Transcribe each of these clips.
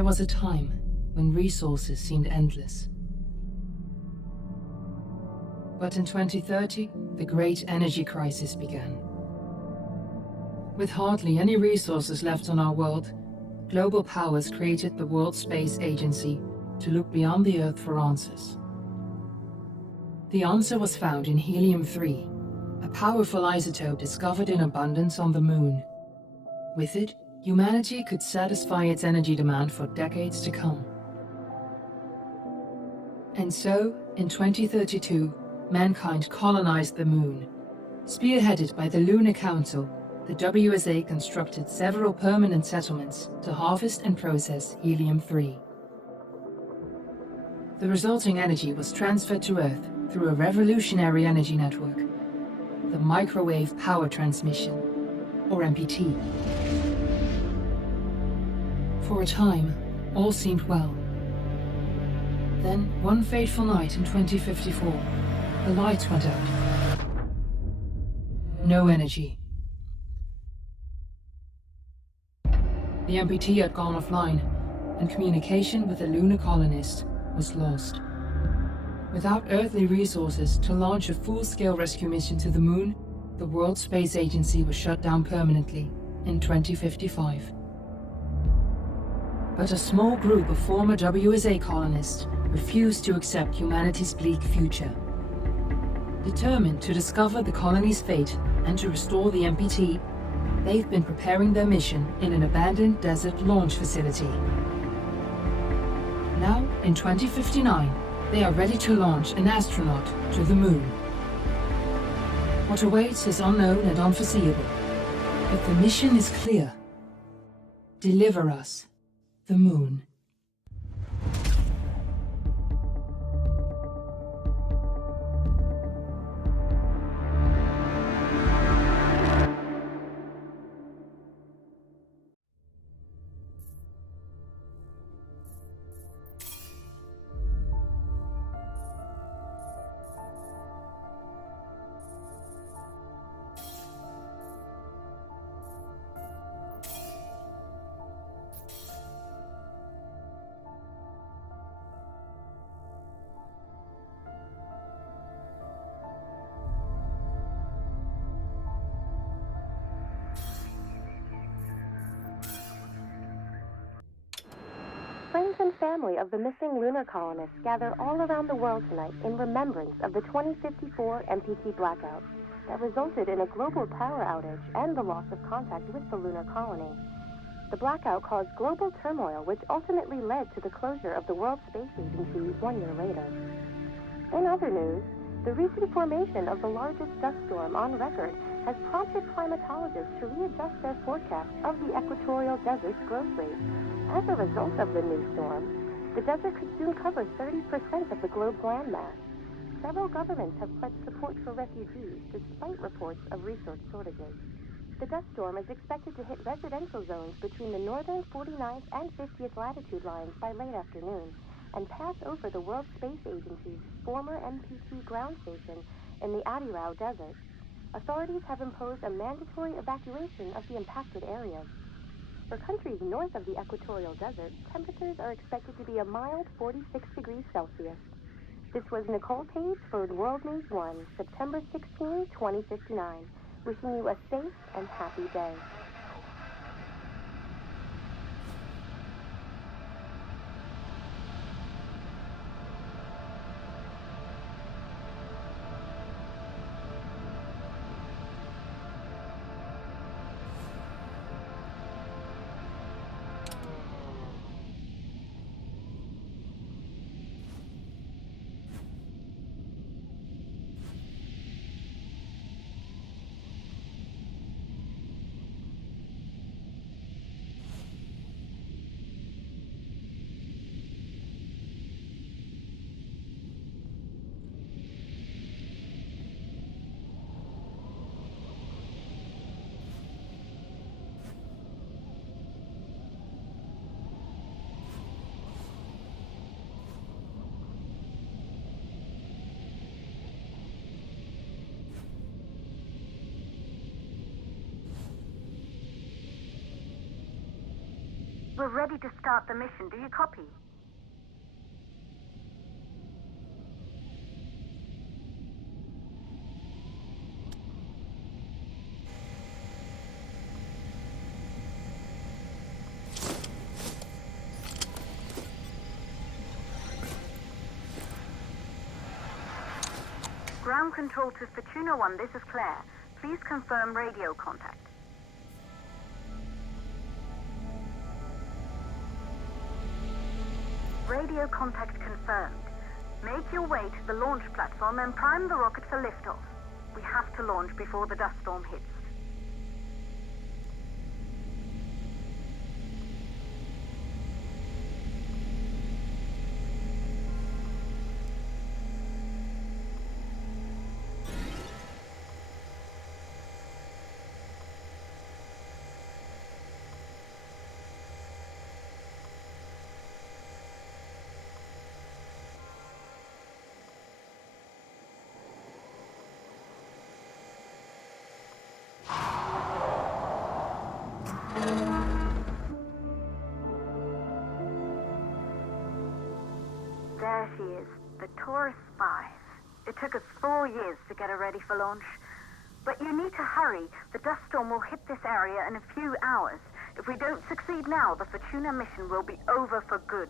There was a time when resources seemed endless. But in 2030, the great energy crisis began. With hardly any resources left on our world, global powers created the World Space Agency to look beyond the Earth for answers. The answer was found in helium-3, a powerful isotope discovered in abundance on the Moon. With it, humanity could satisfy its energy demand for decades to come. And so, in 2032, mankind colonized the Moon. Spearheaded by the Lunar Council, the WSA constructed several permanent settlements to harvest and process helium-3. The resulting energy was transferred to Earth through a revolutionary energy network, the Microwave Power Transmission, or MPT. For a time, all seemed well. Then, one fateful night in 2054, the lights went out. No energy. The MPT had gone offline, and communication with the lunar colonist was lost. Without earthly resources to launch a full-scale rescue mission to the Moon, the World Space Agency was shut down permanently in 2055. But a small group of former WSA colonists refused to accept humanity's bleak future. Determined to discover the colony's fate and to restore the MPT, they've been preparing their mission in an abandoned desert launch facility. Now, in 2059, they are ready to launch an astronaut to the Moon. What awaits is unknown and unforeseeable, but the mission is clear. Deliver us the Moon. Friends and family of the missing lunar colonists gather all around the world tonight in remembrance of the 2054 MPT blackout that resulted in a global power outage and the loss of contact with the lunar colony. The blackout caused global turmoil, which ultimately led to the closure of the World Space Agency 1 year later. In other news, the recent formation of the largest dust storm on record has prompted climatologists to readjust their forecast of the equatorial desert's growth rate. As a result of the new storm, the desert could soon cover 30% of the globe's landmass. Several governments have pledged support for refugees despite reports of resource shortages. The dust storm is expected to hit residential zones between the northern 49th and 50th latitude lines by late afternoon and pass over the World Space Agency's former MPT ground station in the Adirau Desert. Authorities have imposed a mandatory evacuation of the impacted areas. For countries north of the equatorial desert, temperatures are expected to be a mild 46 degrees Celsius. This was Nicole Page for World News 1, September 16, 2059. Wishing you a safe and happy day. We're ready to start the mission. Do you copy? Ground control to Fortuna 1, this is Claire. Please confirm radio contact. Radio contact confirmed. Make your way to the launch platform and prime the rocket for liftoff. We have to launch before the dust storm hits. There she is, the Taurus 5. It took us 4 years to get her ready for launch. But you need to hurry. The dust storm will hit this area in a few hours. If we don't succeed now, the Fortuna mission will be over for good.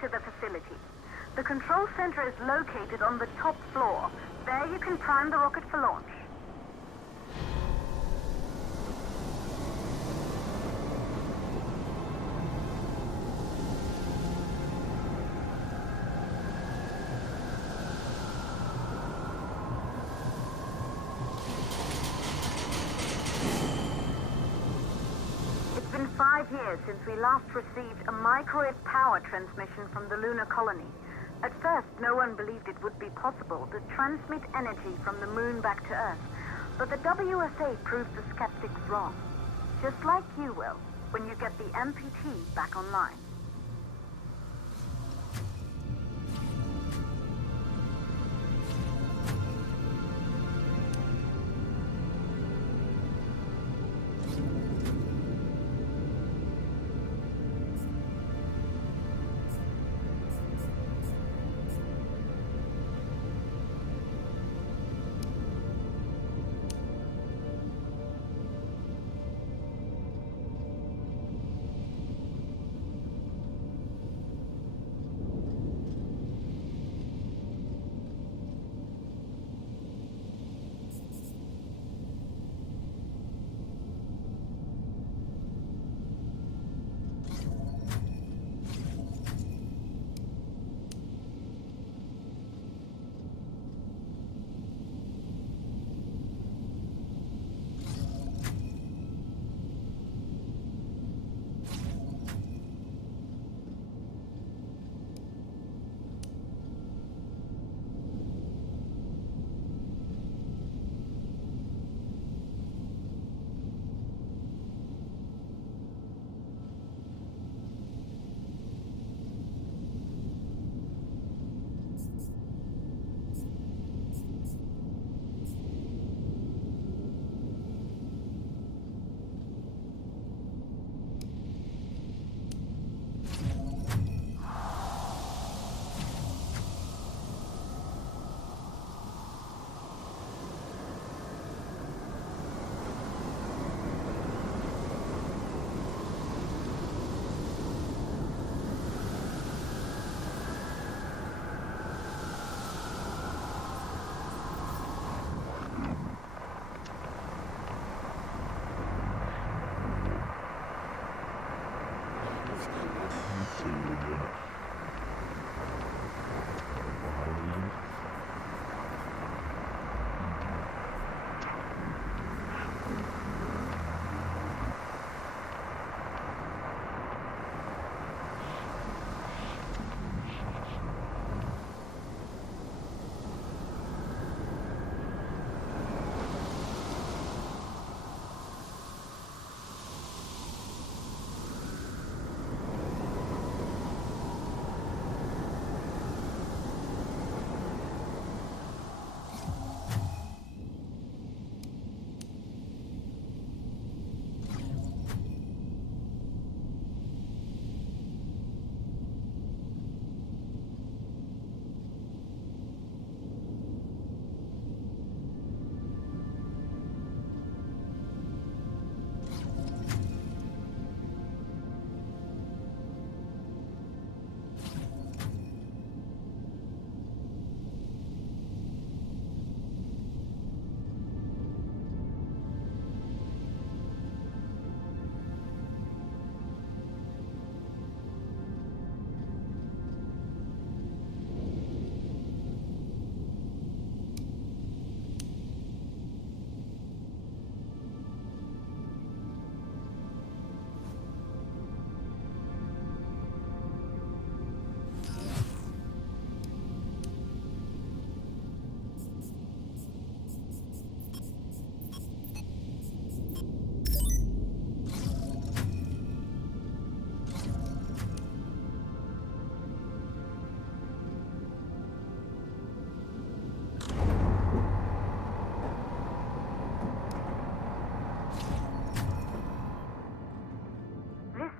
To the facility. The control center is located on the top floor. There you can prime the rocket for launch. It's been 5 years since we last received a microwave power transmission from the lunar colony. At first, no one believed it would be possible to transmit energy from the moon back to Earth. But the WSA proved the skeptics wrong. Just like you will, when you get the MPT back online.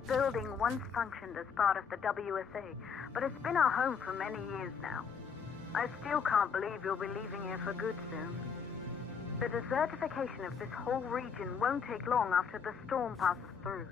Building once functioned as part of the WSA, but it's been our home for many years now. I still can't believe you'll be leaving here for good soon. The desertification of this whole region won't take long after the storm passes through.